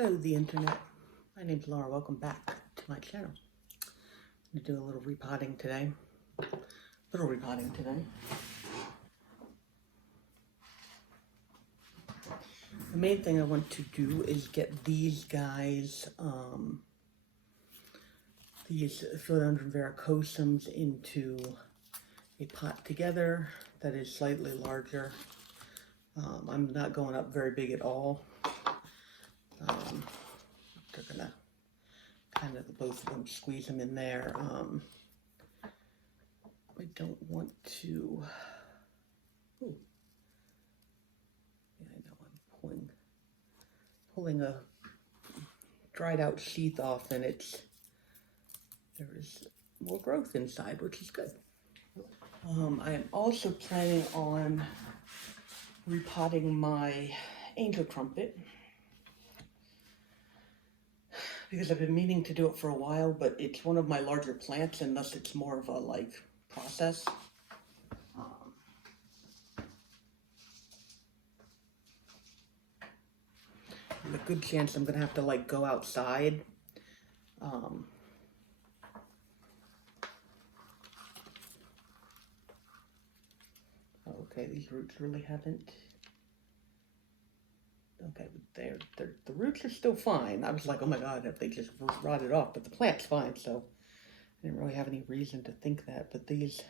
Hello, the internet. My name's Laura. Welcome back to my channel. I'm going to do a little repotting today. The main thing I want to do is get these guys, these philodendron verrucosums into a pot together that is slightly larger. I'm not going up very big at all. They're gonna kind of both of them squeeze them in there. I don't want to. Ooh. Yeah, I know I'm pulling a dried out sheath off, and there is more growth inside, which is good. I am also planning on repotting my angel trumpet because I've been meaning to do it for a while, but it's one of my larger plants, and thus it's more of a process. There's a good chance I'm gonna have to go outside. Okay, these roots really haven't. Okay, but the roots are still fine. I was like, oh my God, if they just rotted off, but the plant's fine, so I didn't really have any reason to think that. But these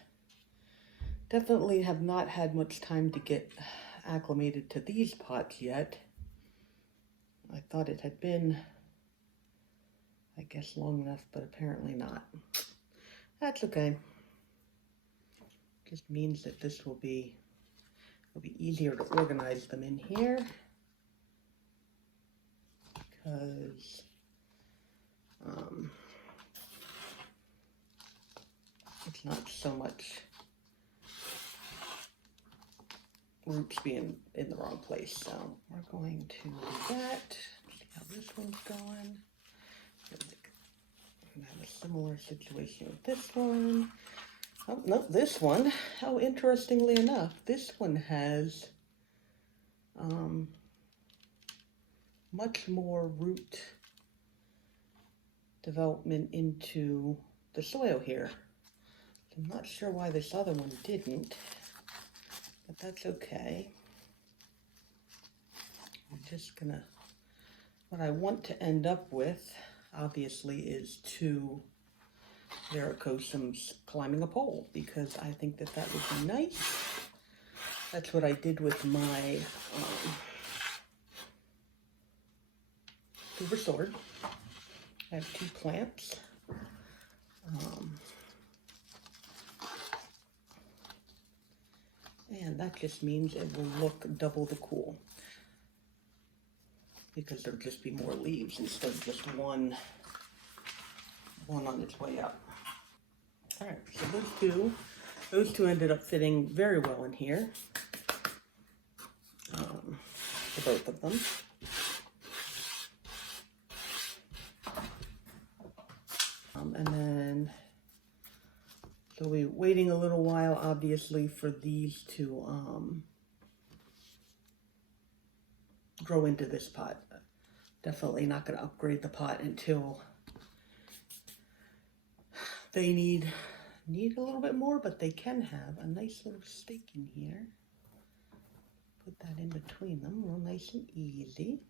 definitely have not had much time to get acclimated to these pots yet. I thought it had been, I guess, long enough, but apparently not. That's okay. Just means that this will be, it'll be easier to organize them in here. Because it's not so much roots being in the wrong place. So we're going to do that. See how this one's going. I'm gonna have a similar situation with this one. Oh no, this one. Oh, interestingly enough, this one has much more root development into the soil here. I'm not sure why this other one didn't, but that's okay. I'm just gonna, what I want to end up with, obviously, is two verrucosums climbing a pole, because I think that that would be nice. That's what I did with my Hoover sword. I have two plants. And that just means it will look double the cool, because there'll just be more leaves instead of just one on its way up. All right, so those two ended up fitting very well in here, for both of them. And then, so we're waiting a little while, obviously, for these to grow into this pot. Definitely not going to upgrade the pot until they need a little bit more, but they can have a nice little stake in here. Put that in between them, real nice and easy.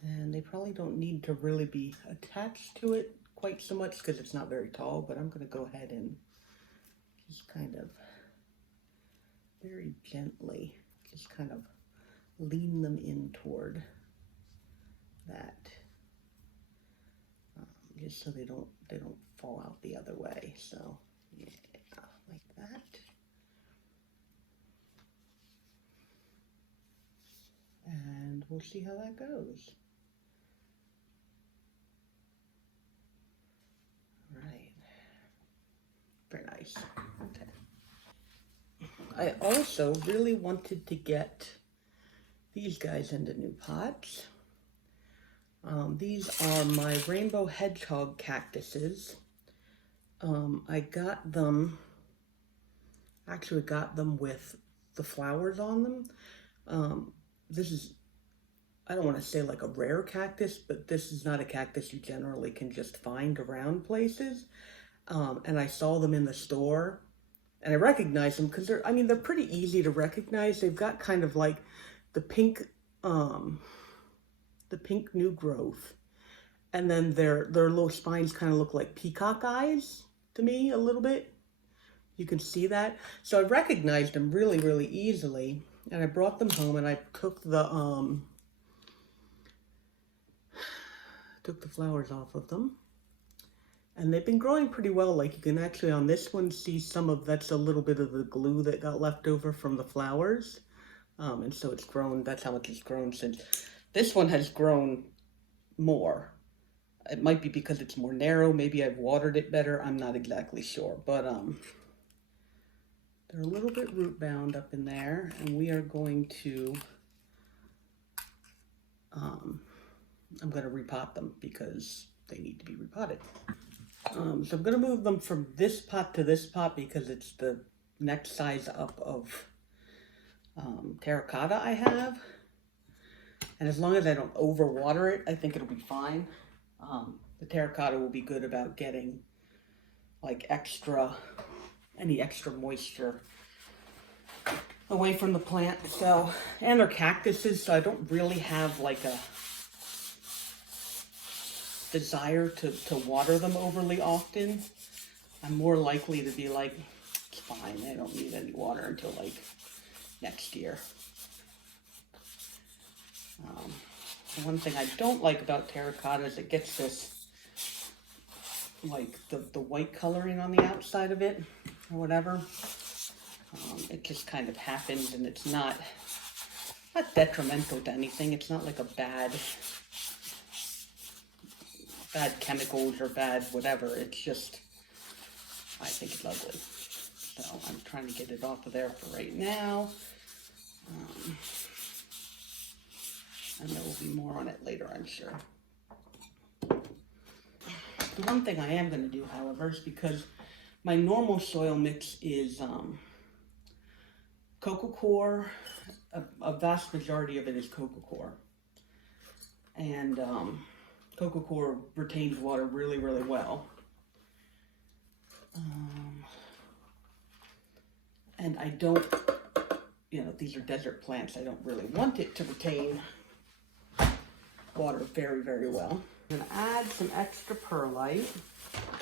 And they probably don't need to really be attached to it quite so much because it's not very tall, but I'm going to go ahead and just kind of very gently just kind of lean them in toward that, just so they don't fall out the other way. So yeah, like that. And we'll see how that goes. Right. Very nice. Okay. I also really wanted to get these guys into new pots. These are my rainbow hedgehog cactuses. I got them with the flowers on them. This is I don't want to say like a rare cactus, but this is not a cactus you generally can just find around places. And I saw them in the store, and I recognized them because they're pretty easy to recognize. They've got kind of like the pink, um, the pink new growth, and then their little spines kind of look like peacock eyes to me a little bit. You can see that. So I recognized them really, really easily, and I brought them home and I took the flowers off of them. And they've been growing pretty well. Like you can actually on this one see that's a little bit of the glue that got left over from the flowers. And so it's grown, that's how much it's grown since. This one has grown more. It might be because it's more narrow. Maybe I've watered it better. I'm not exactly sure. But they're a little bit root bound up in there. And we are going to, I'm going to repot them because they need to be repotted. So I'm going to move them from this pot to this pot because it's the next size up of terracotta I have. And as long as I don't overwater it, I think it'll be fine. The terracotta will be good about getting like any extra moisture away from the plant. So, and they're cactuses, so I don't really have like a desire to water them overly often. I'm more likely to be like, it's fine, I don't need any water until like next year. The one thing I don't like about terracotta is it gets this, like the white coloring on the outside of it, or whatever. It just kind of happens, and it's not detrimental to anything. It's not like a bad chemicals or bad whatever. It's just, I think it's ugly. So I'm trying to get it off of there for right now. And there will be more on it later, I'm sure. The one thing I am going to do, however, is because my normal soil mix is coco coir. A vast majority of it is coco coir. And coco coir retains water really, really well. And I don't, these are desert plants. I don't really want it to retain water very, very well. I'm going to add some extra perlite.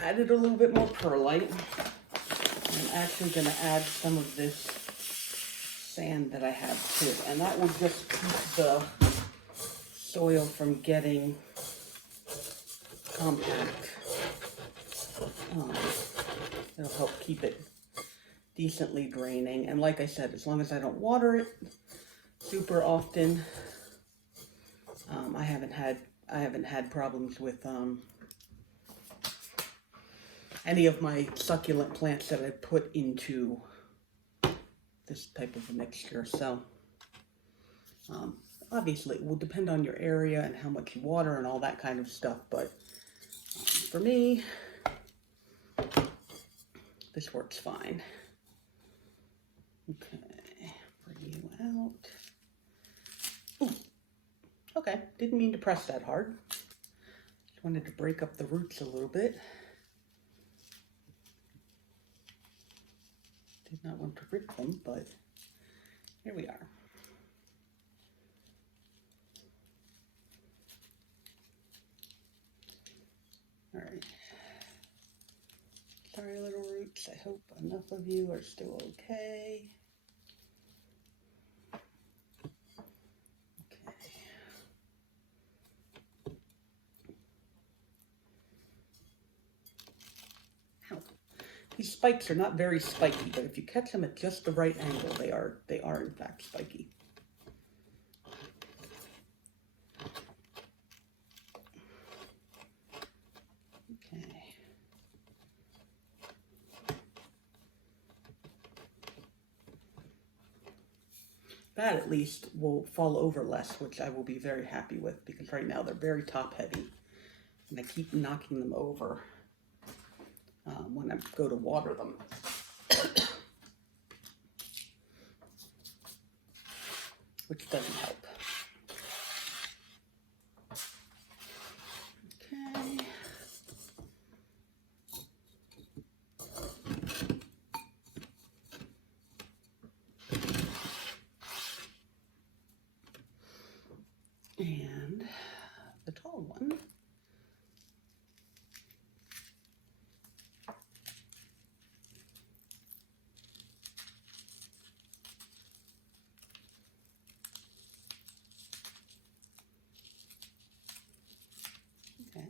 Added a little bit more perlite. I'm actually going to add some of this sand that I have too. And that will just keep the soil from getting compact. It'll help keep it decently draining. And like I said, as long as I don't water it super often, I haven't had problems with any of my succulent plants that I put into this type of a mixture. So obviously it will depend on your area and how much you water and all that kind of stuff, but for me, this works fine. Okay, bring you out. Ooh. Okay, didn't mean to press that hard. Just wanted to break up the roots a little bit. Did not want to rip them, but here we are. All right. Sorry, little roots. I hope enough of you are still okay. These spikes are not very spiky, but if you catch them at just the right angle, they are in fact spiky. Okay. That at least will fall over less, which I will be very happy with, because right now they're very top heavy and I keep knocking them over when I go to water them. Which doesn't help. And the tall one. Okay.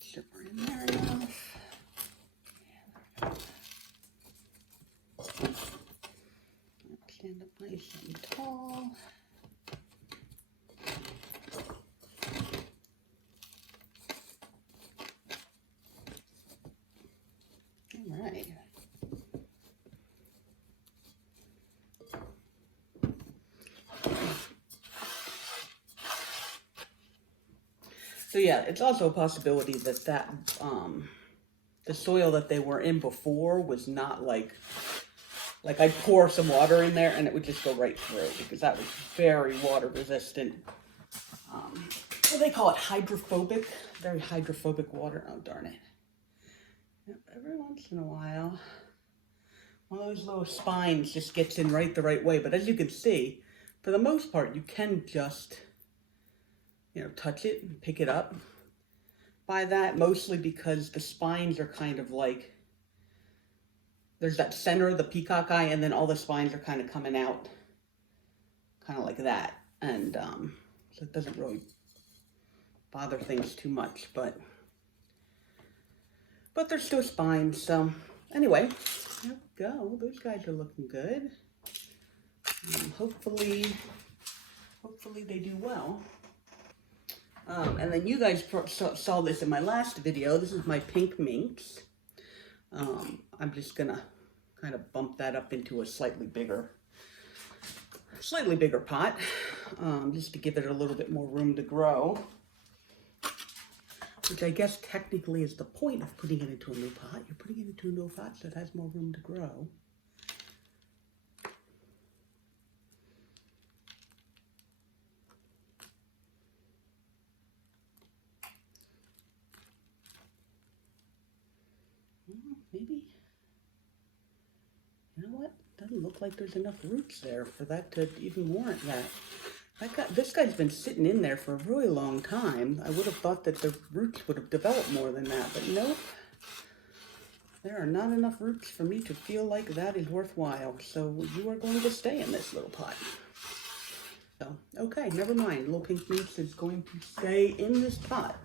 Ship her in there enough. Stand up nice and tall. All right. So yeah, it's also a possibility that the soil that they were in before was not like I'd pour some water in there and it would just go right through, because that was very water resistant. What do they call it? Hydrophobic. Very hydrophobic water. Oh, darn it. Yep, every once in a while, one of those little spines just gets in right the right way. But as you can see, for the most part, you can just, touch it and pick it up. By that, mostly because the spines are kind of like, there's that center, the peacock eye, and then all the spines are kind of coming out, kind of like that. And so it doesn't really bother things too much, but there's still spines. So anyway, there we go. Those guys are looking good. Hopefully they do well. And then you guys saw this in my last video. This is my pink minks. I'm just gonna kind of bump that up into a slightly bigger pot, just to give it a little bit more room to grow, which I guess technically is the point of putting it into a new pot. You're putting it into a new pot so it has more room to grow. Maybe, you know what? Doesn't look like there's enough roots there for that to even warrant that. This guy's been sitting in there for a really long time. I would have thought that the roots would have developed more than that, but nope. There are not enough roots for me to feel like that is worthwhile. So you are going to stay in this little pot. So, okay, never mind. Little pink minks is going to stay in this pot.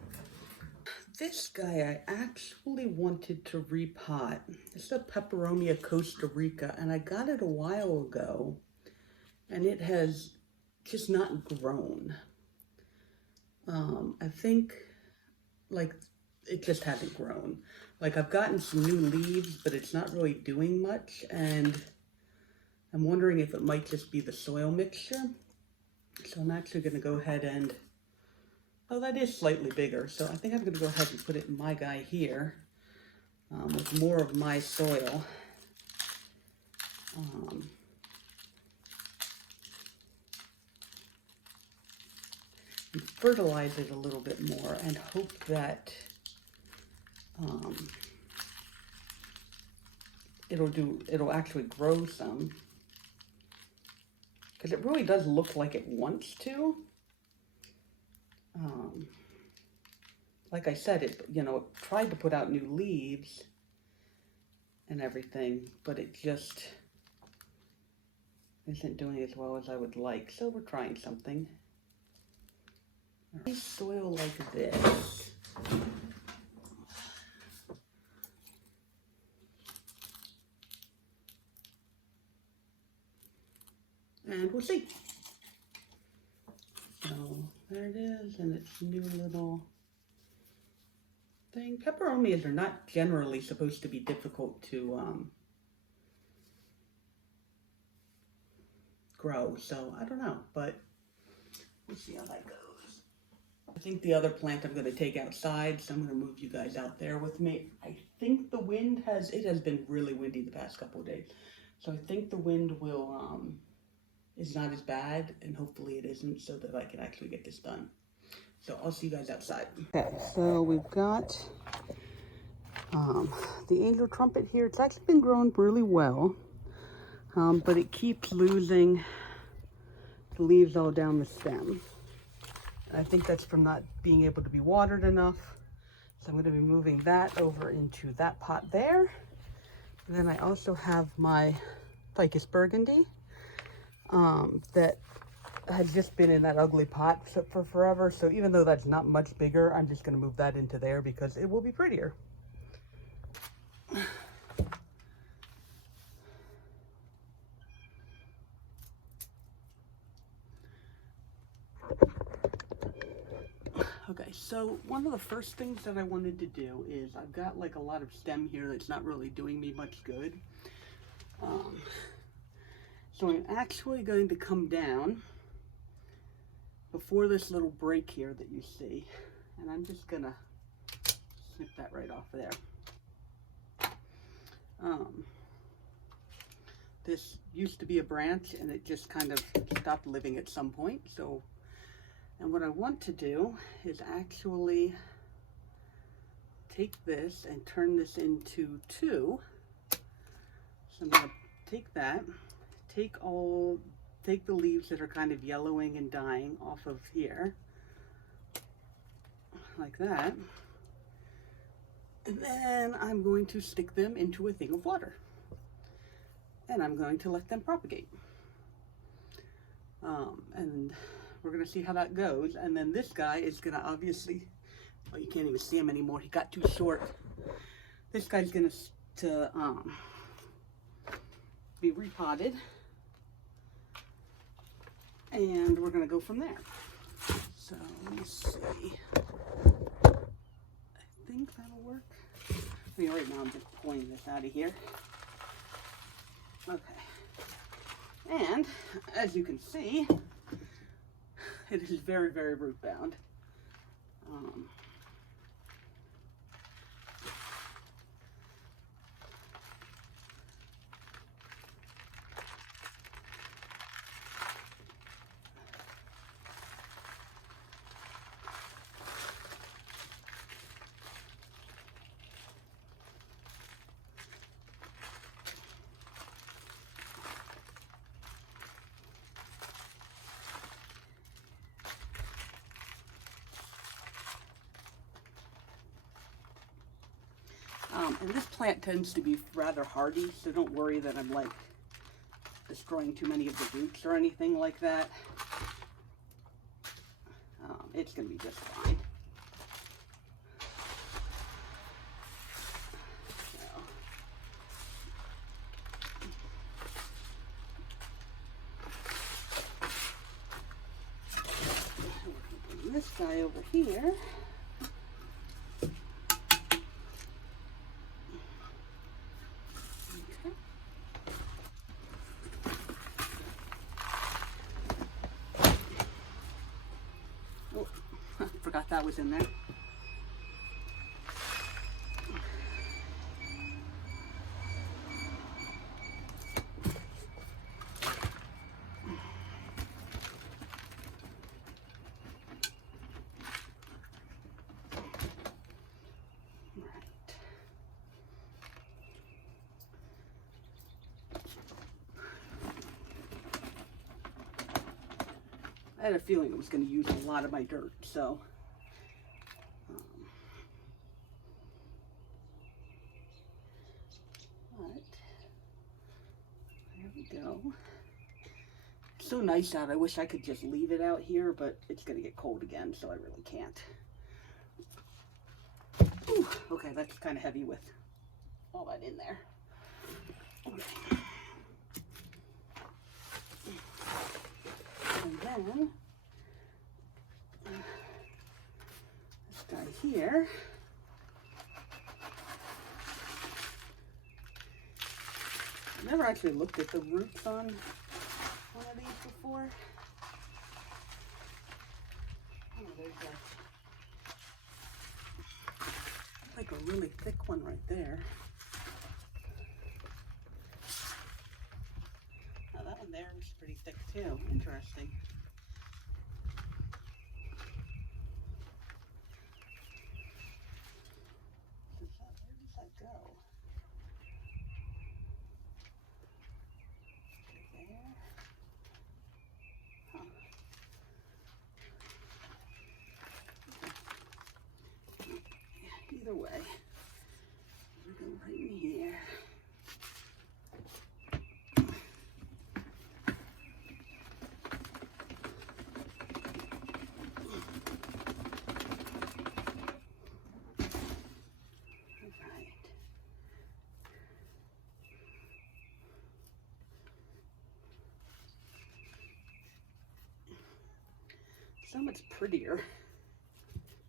This guy I actually wanted to repot. It's a Peperomia Costa Rica, and I got it a while ago, and it has just not grown. I think, like, it just hasn't grown. Like, I've gotten some new leaves, but it's not really doing much, and I'm wondering if it might just be the soil mixture. So I'm actually going to go ahead and, oh, that is slightly bigger. So I think I'm going to go ahead and put it in my guy here, with more of my soil. And fertilize it a little bit more and hope that it'll actually grow some, because it really does look like it wants to. Like I said, it tried to put out new leaves and everything, but it just isn't doing as well as I would like. So we're trying something. Right. Soil like this. And we'll see. So there it is, and its new little thing. Peperomias are not generally supposed to be difficult to grow, so I don't know, but we'll see how that goes. I think the other plant I'm going to take outside, so I'm going to move you guys out there with me. I think the wind has been really windy the past couple of days, so I think the wind will is not as bad, and hopefully it isn't, so that I can actually get this done. So I'll see you guys outside. Okay, so we've got the angel trumpet here. It's actually been growing really well. but it keeps losing the leaves all down the stem. I think that's from not being able to be watered enough. So I'm going to be moving that over into that pot there. And then I also have my ficus burgundy that has just been in that ugly pot for forever. So even though that's not much bigger, I'm just going to move that into there because it will be prettier. Okay, so one of the first things that I wanted to do is I've got like a lot of stem here that's not really doing me much good. So I'm actually going to come down before this little break here that you see, and I'm just gonna snip that right off there. This used to be a branch and it just kind of stopped living at some point. So, and what I want to do is actually take this and turn this into two. So I'm gonna take that, take the leaves that are kind of yellowing and dying off of here, like that. And then I'm going to stick them into a thing of water. And I'm going to let them propagate. And we're gonna see how that goes. And then this guy is gonna obviously, oh, you can't even see him anymore. He got too short. This guy's gonna be repotted. And we're gonna go from there. So let me see. I think that'll work. I mean, right now I'm just pulling this out of here. Okay. And as you can see, it is very, very root bound. And this plant tends to be rather hardy, so don't worry that I'm like destroying too many of the roots or anything like that. It's going to be just fine. So, bring this guy over here. Forgot that was in there. I had a feeling it was going to use a lot of my dirt, so but there we go. It's so nice out. I wish I could just leave it out here, but it's going to get cold again, so I really can't. Ooh, okay, that's kind of heavy with all that in there. Okay. And then this guy here, I've never actually looked at the roots on one of these before. Oh, there's like a really thick one right there. Now that one there is pretty thick too. Interesting. Where does that go? either way. We're going right in here. So much prettier,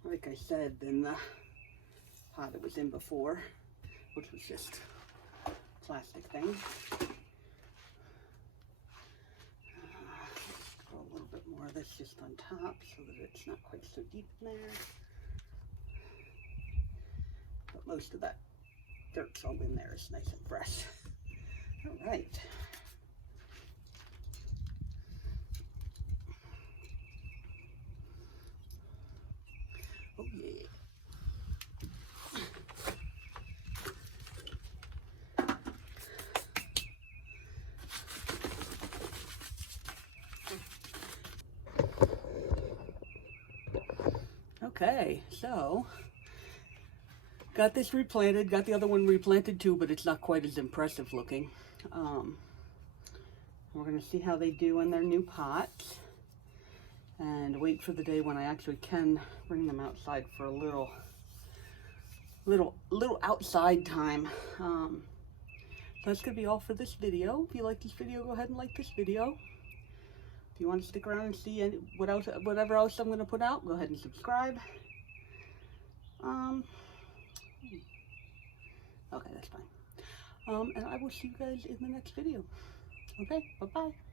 like I said, than the pot it was in before, which was just a plastic thing. Throw a little bit more of this just on top so that it's not quite so deep in there. But most of that dirt's all in there. It's nice and fresh. All right. Oh yeah. Okay, so got this replanted, got the other one replanted too, but it's not quite as impressive looking. We're going to see how they do in their new pots and wait for the day when I actually can bring them outside for a little outside time. So that's going to be all for this video. If you like this video, go ahead and like this video. If you want to stick around and see whatever else I'm going to put out, go ahead and subscribe. Okay, that's fine. And I will see you guys in the next video. Okay, bye-bye.